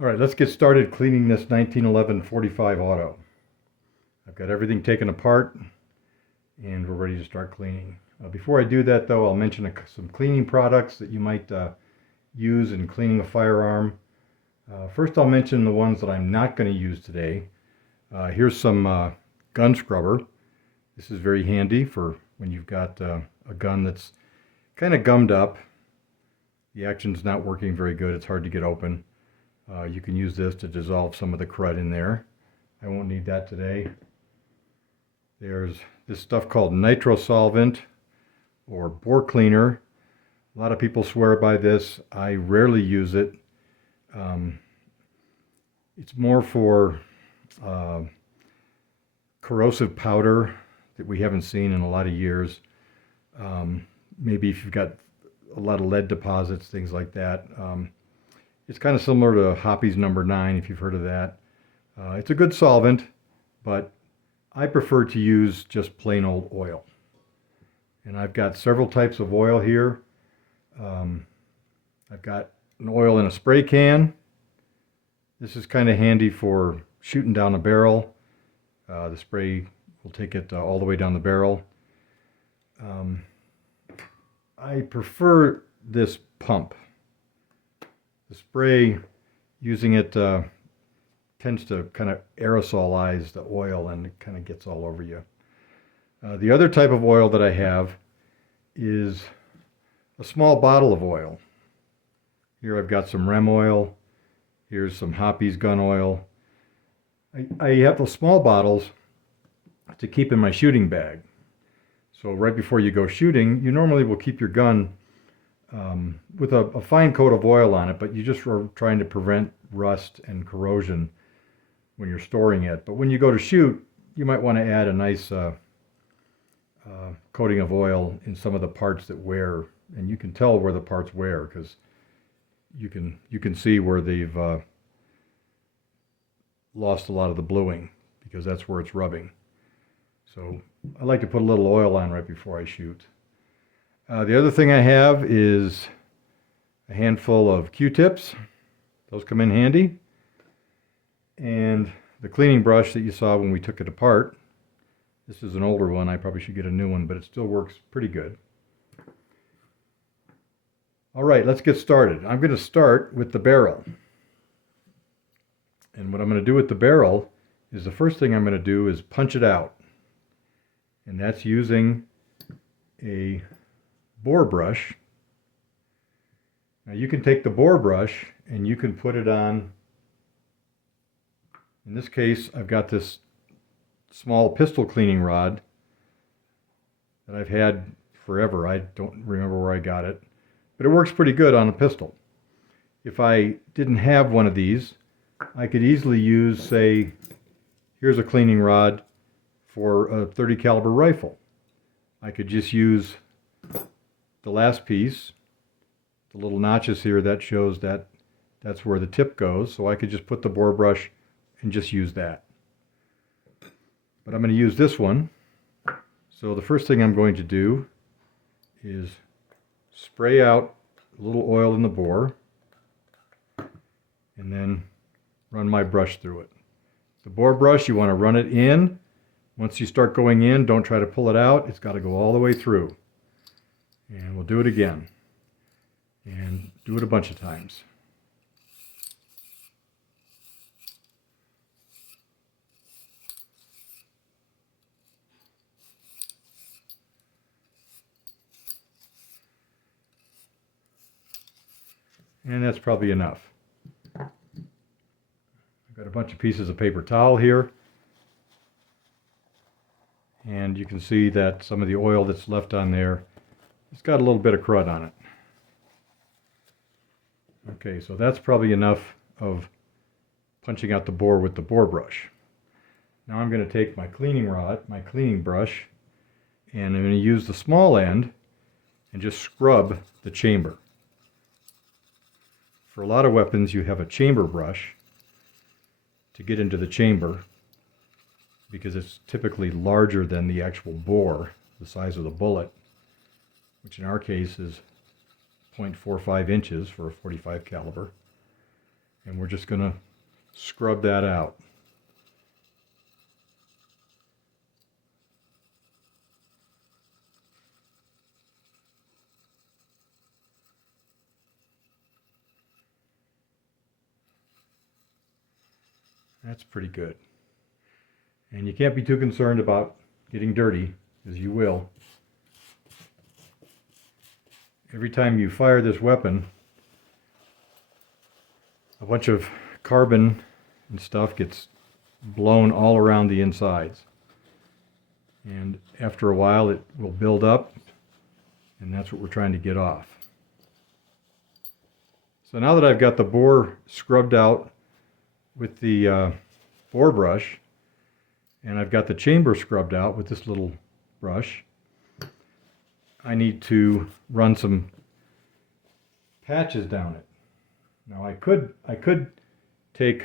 All right, let's get started cleaning this 1911 45 Auto. I've got everything taken apart and we're ready to start cleaning. Before I do that though, I'll mention some cleaning products that you might use in cleaning a firearm. First I'll mention the ones that I'm not going to use today. Here's some gun scrubber. This is very handy for when you've got a gun that's kind of gummed up. The action's not working very good, it's hard to get open. You can use this to dissolve some of the crud in there. I won't need that today. There's this stuff called nitro solvent or bore cleaner. A lot of people swear by this. I rarely use it. It's more for corrosive powder that we haven't seen in a lot of years. Maybe if you've got a lot of lead deposits, things like that. It's kind of similar to Hoppy's number 9, if you've heard of that. It's a good solvent, but I prefer to use just plain old oil. And I've got several types of oil here. I've got an oil in a spray can. This is kind of handy for shooting down a barrel. The spray will take it all the way down the barrel. I prefer this pump. The spray, using it tends to kind of aerosolize the oil and it kind of gets all over you. The other type of oil that I have is a small bottle of oil. Here I've got some Rem oil. Here's some Hoppy's gun oil. I have those small bottles to keep in my shooting bag. So right before you go shooting, you normally will keep your gun with a fine coat of oil on it, but you just are trying to prevent rust and corrosion when you're storing it. But when you go to shoot, you might want to add a nice coating of oil in some of the parts that wear, and you can tell where the parts wear because you can see where they've lost a lot of the bluing because that's where it's rubbing. So I like to put a little oil on right before I shoot. The other thing I have is a handful of Q-tips. Those come in handy. And the cleaning brush that you saw when we took it apart. This is an older one. I probably should get a new one, but it still works pretty good. All right, let's get started. I'm going to start with the barrel. And what I'm going to do with the barrel is the first thing I'm going to do is punch it out. And that's using a bore brush. Now you can take the bore brush and you can put it on, in this case I've got this small pistol cleaning rod that I've had forever. I don't remember where I got it, but it works pretty good on a pistol. If I didn't have one of these, I could easily use, say, here's a cleaning rod for a .30 caliber rifle. I could just use the last piece, the little notches here, that shows that that's where the tip goes, so I could just put the bore brush and just use that. But I'm going to use this one. So the first thing I'm going to do is spray out a little oil in the bore and then run my brush through it. The bore brush, you want to run it in. Once you start going in, don't try to pull it out. It's got to go all the way through. And we'll do it again. And do it a bunch of times. And that's probably enough. I've got a bunch of pieces of paper towel here. And you can see that some of the oil that's left on there, it's got a little bit of crud on it. Okay, so that's probably enough of punching out the bore with the bore brush. Now I'm going to take my cleaning rod, my cleaning brush, and I'm going to use the small end and just scrub the chamber. For a lot of weapons, you have a chamber brush to get into the chamber because it's typically larger than the actual bore, the size of the bullet, which in our case is 0.45 inches for a .45 caliber. And we're just going to scrub that out. That's pretty good. And you can't be too concerned about getting dirty, as you will. Every time you fire this weapon, a bunch of carbon and stuff gets blown all around the insides. And after a while it will build up, and that's what we're trying to get off. So now that I've got the bore scrubbed out with the bore brush, and I've got the chamber scrubbed out with this little brush, I need to run some patches down it. Now I could take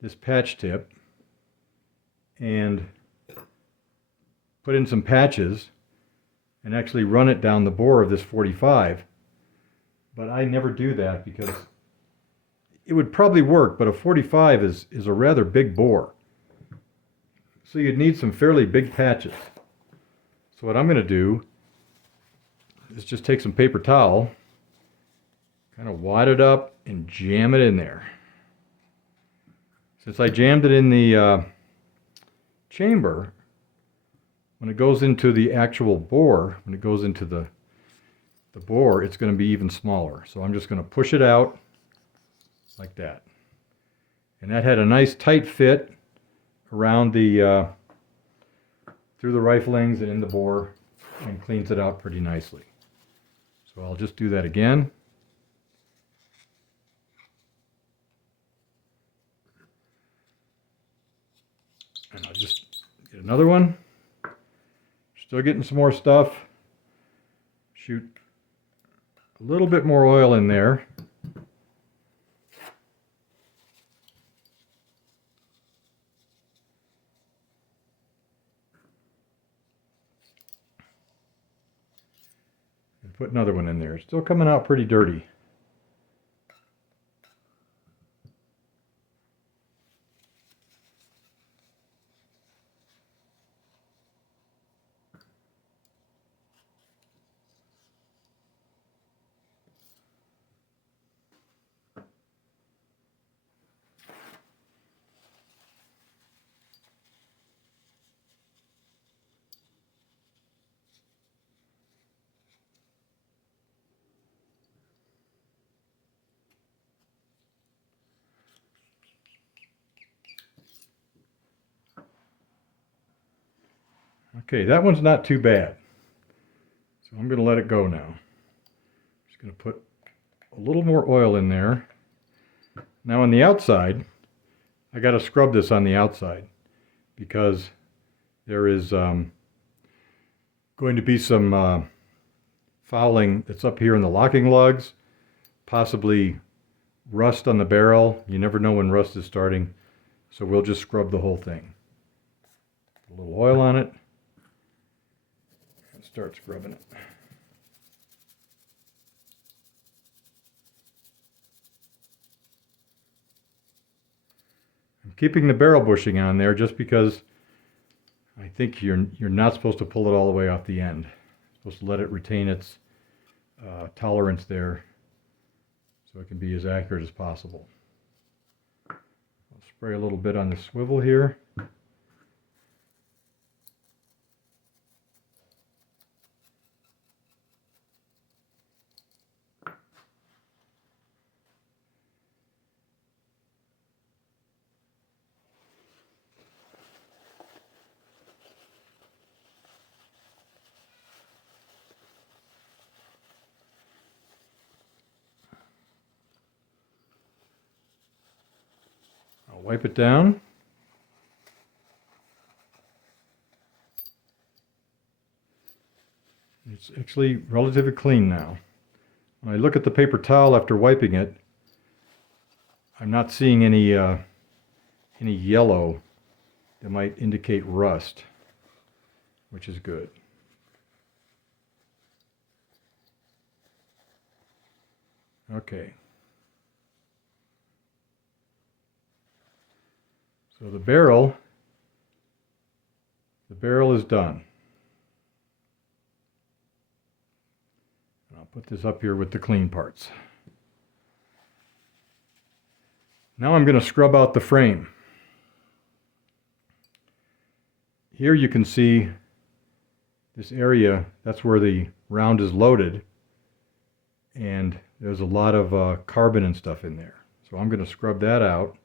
this patch tip and put in some patches and actually run it down the bore of this 45, but I never do that because it would probably work, but a 45 is a rather big bore. So you'd need some fairly big patches. So what I'm going to do is just take some paper towel, kind of wad it up and jam it in there. Since I jammed it in the chamber, when it goes into the actual bore, when it goes into the bore, it's going to be even smaller. So I'm just going to push it out like that. And that had a nice tight fit around the through the riflings and in the bore, and cleans it out pretty nicely. So I'll just do that again. And I'll just get another one. Still getting some more stuff. Shoot a little bit more oil in there. And put another one in there. It's still coming out pretty dirty. Okay, that one's not too bad. So I'm going to let it go now. Just going to put a little more oil in there. Now on the outside, I got to scrub this on the outside because there is going to be some fouling that's up here in the locking lugs, possibly rust on the barrel. You never know when rust is starting, so we'll just scrub the whole thing. Put a little oil on it and start scrubbing it. I'm keeping the barrel bushing on there just because I think you're not supposed to pull it all the way off the end. You're supposed to let it retain its tolerance there so it can be as accurate as possible. I'll spray a little bit on the swivel here. I'll wipe it down. It's actually relatively clean now. When I look at the paper towel after wiping it, I'm not seeing any yellow that might indicate rust, which is good. Okay. So the barrel is done. I'll put this up here with the clean parts. Now I'm going to scrub out the frame. Here you can see this area, that's where the round is loaded, and there's a lot of carbon and stuff in there. So I'm going to scrub that out.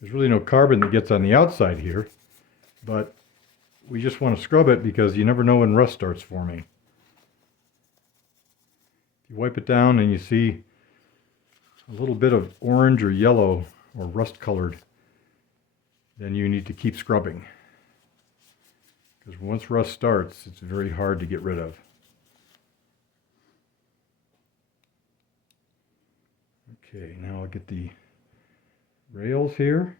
There's really no carbon that gets on the outside here, but we just want to scrub it because you never know when rust starts forming. If you wipe it down and you see a little bit of orange or yellow or rust colored, then you need to keep scrubbing. Because once rust starts, it's very hard to get rid of. Okay, now I'll get the rails here.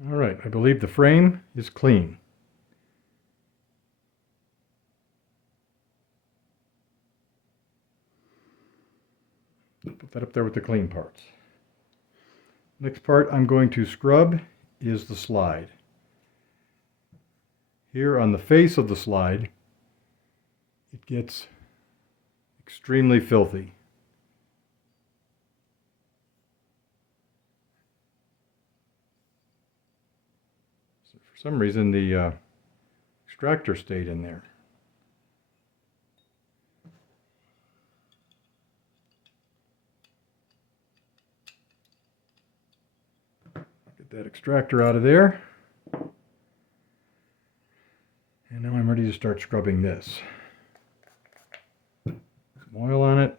All right, I believe the frame is clean. Put that up there with the clean parts. Next part I'm going to scrub is the slide. Here on the face of the slide, it gets extremely filthy. So for some reason the extractor stayed in there. Get that extractor out of there. And now I'm ready to start scrubbing this. Some oil on it.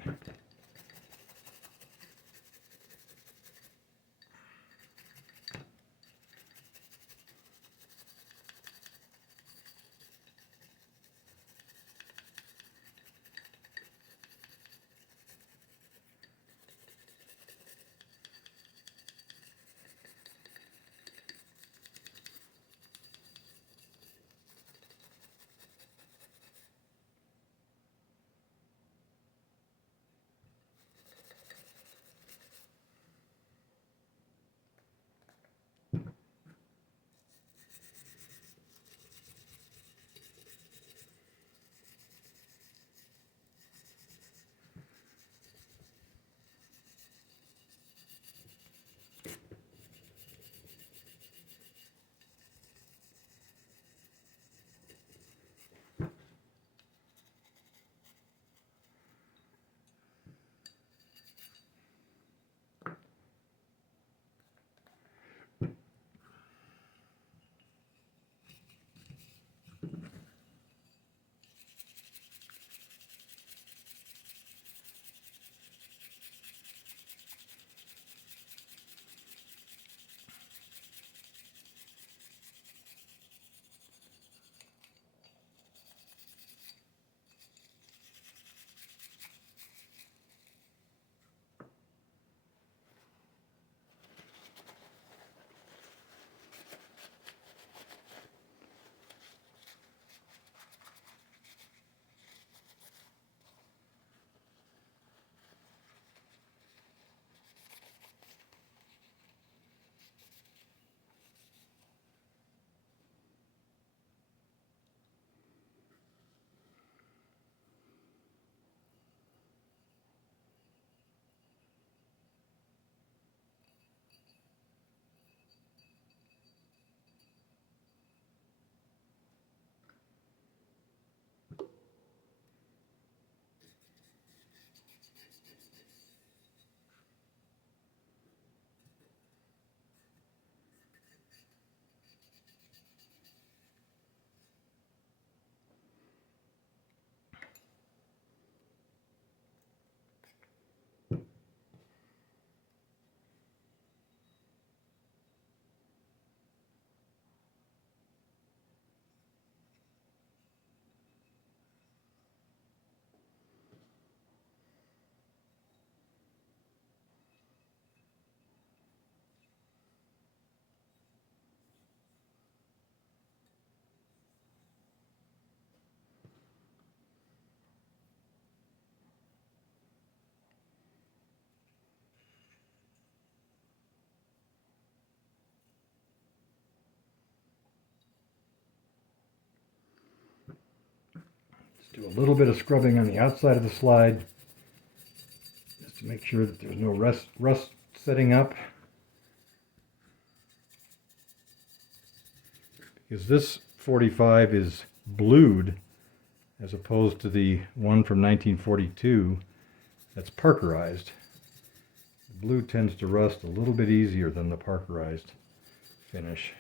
Do a little bit of scrubbing on the outside of the slide just to make sure that there's no rust setting up. Because this 45 is blued as opposed to the one from 1942 that's Parkerized. The blue tends to rust a little bit easier than the Parkerized finish.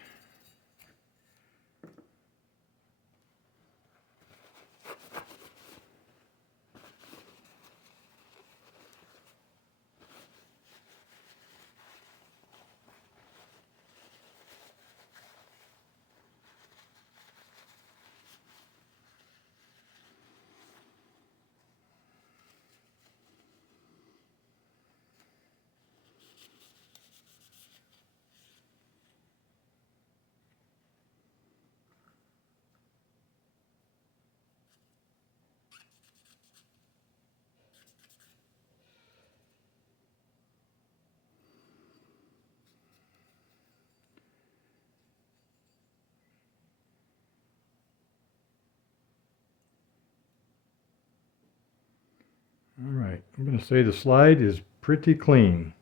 Alright, I'm going to say the slide is pretty clean.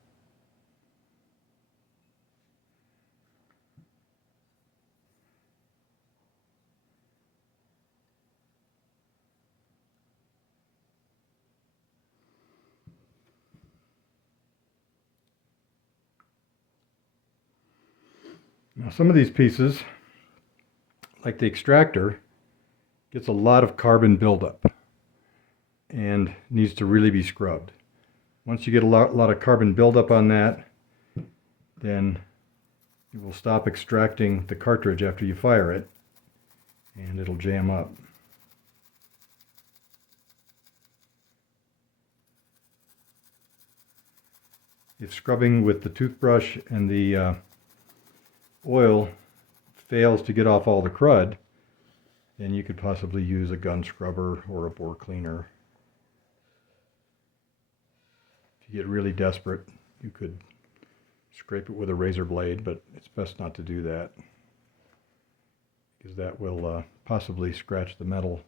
Now some of these pieces, like the extractor, gets a lot of carbon buildup and needs to really be scrubbed. Once you get a lot of carbon buildup on that, then you will stop extracting the cartridge after you fire it, and it'll jam up. If scrubbing with the toothbrush and the oil fails to get off all the crud, then you could possibly use a gun scrubber or a bore cleaner. If you get really desperate, you could scrape it with a razor blade, but it's best not to do that, because that will possibly scratch the metal.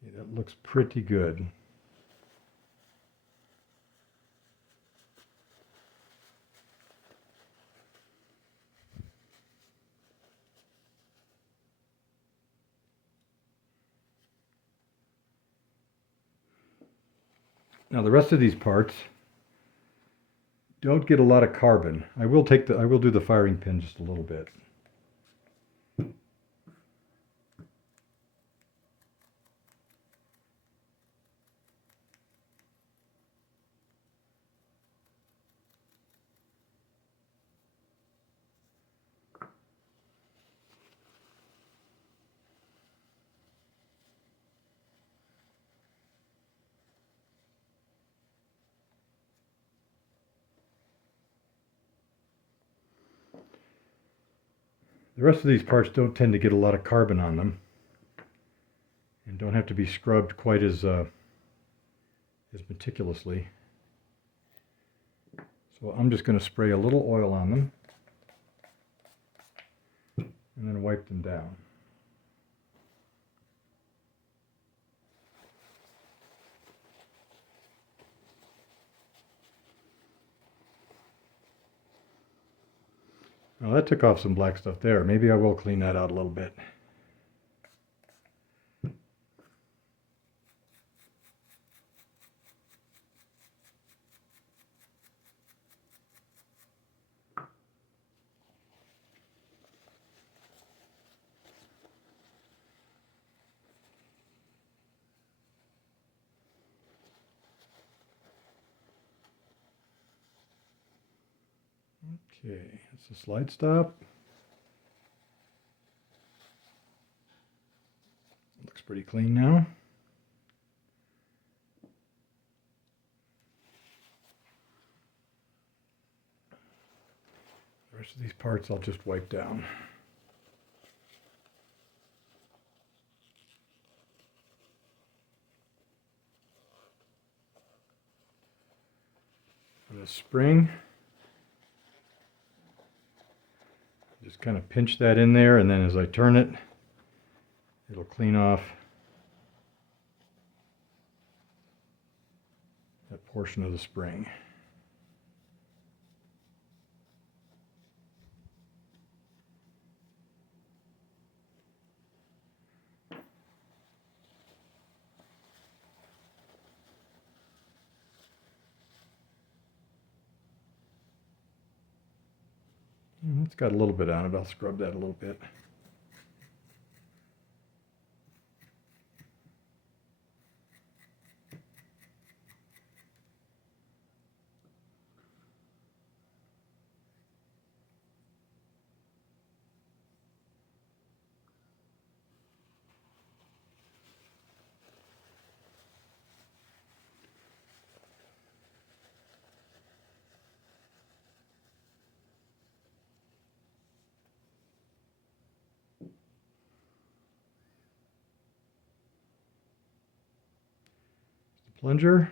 Okay, that looks pretty good. Now the rest of these parts don't get a lot of carbon. I will do the firing pin just a little bit. The rest of these parts don't tend to get a lot of carbon on them, and don't have to be scrubbed quite as meticulously. So I'm just going to spray a little oil on them and then wipe them down. Now that took off some black stuff there. Maybe I will clean that out a little bit. Okay, that's the slide stop. Looks pretty clean now. The rest of these parts I'll just wipe down. For the spring, just kind of pinch that in there, and then as I turn it, it'll clean off that portion of the spring. It's got a little bit on it. I'll scrub that a little bit. plunger.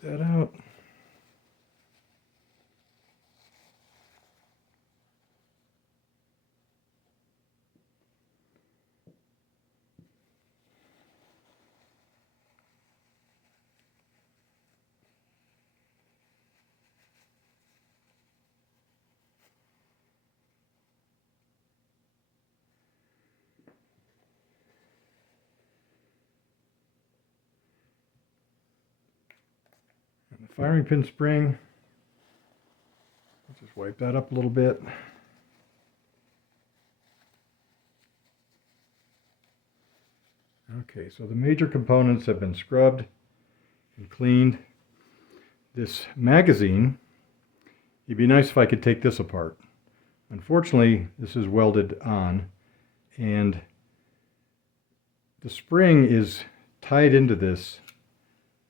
That out. And the firing pin spring, just wipe that up a little bit. Okay, so the major components have been scrubbed and cleaned. This magazine, it'd be nice if I could take this apart. Unfortunately, this is welded on, and the spring is tied into this,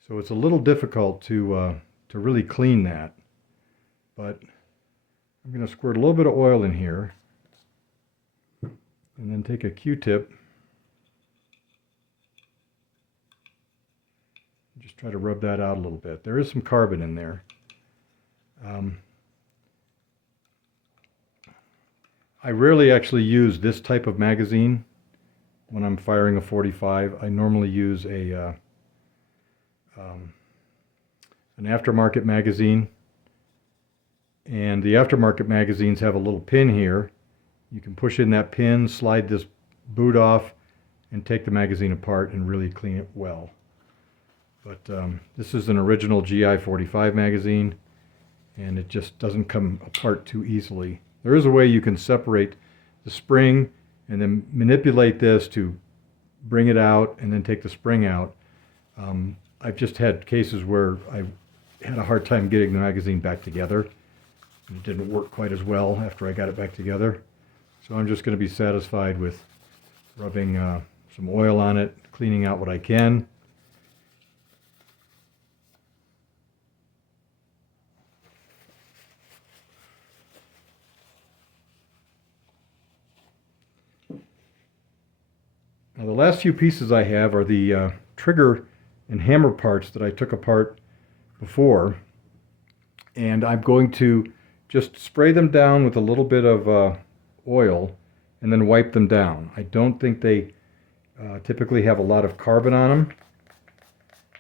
so it's a little difficult to really clean that. But I'm going to squirt a little bit of oil in here, and then take a Q-tip. Just try to rub that out a little bit. There is some carbon in there. I rarely actually use this type of magazine when I'm firing a 45. I normally use an aftermarket magazine. And the aftermarket magazines have a little pin here. You can push in that pin, slide this boot off, and take the magazine apart and really clean it well. But this is an original GI 45 magazine, and it just doesn't come apart too easily. There is a way you can separate the spring and then manipulate this to bring it out and then take the spring out. I've just had cases where I had a hard time getting the magazine back together. It didn't work quite as well after I got it back together. So I'm just going to be satisfied with rubbing some oil on it, cleaning out what I can. Now the last few pieces I have are the trigger and hammer parts that I took apart before. And I'm going to just spray them down with a little bit of oil and then wipe them down. I don't think they typically have a lot of carbon on them,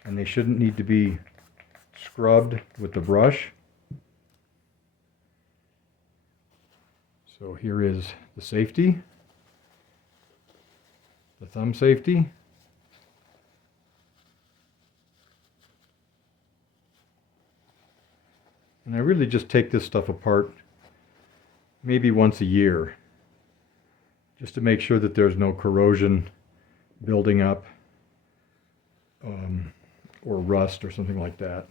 and they shouldn't need to be scrubbed with the brush. So here is the safety, the thumb safety. And I really just take this stuff apart maybe once a year, just to make sure that there's no corrosion building up or rust or something like that.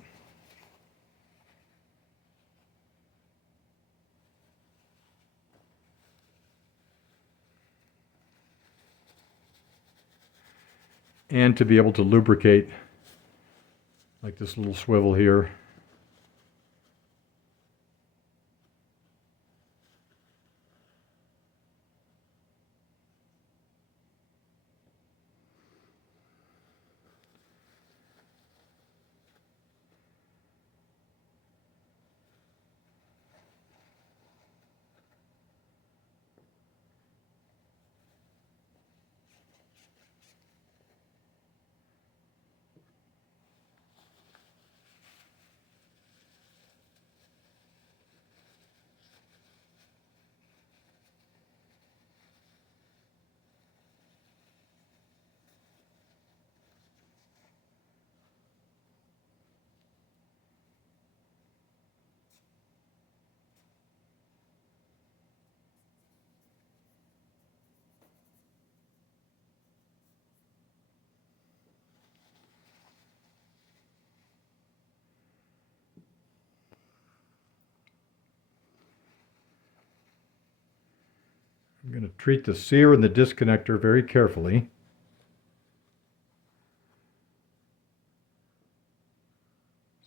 And to be able to lubricate, like this little swivel here. going to treat the sear and the disconnector very carefully.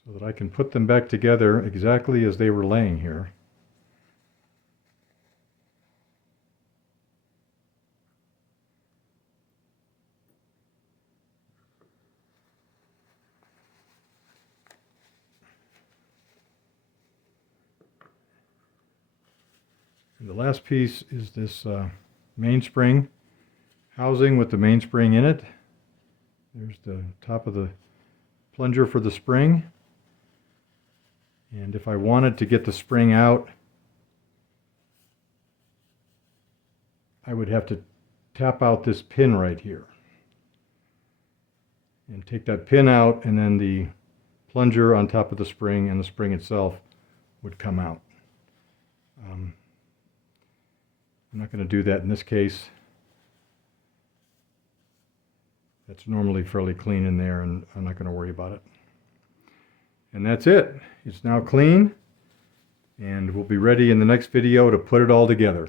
So that I can put them back together exactly as they were laying here. And the last piece is this mainspring housing with the mainspring in it. There's the top of the plunger for the spring. And if I wanted to get the spring out, I would have to tap out this pin right here. And take that pin out, and then the plunger on top of the spring and the spring itself would come out. I'm not going to do that in this case. That's normally fairly clean in there, and I'm not going to worry about it. And that's it. It's now clean, and we'll be ready in the next video to put it all together.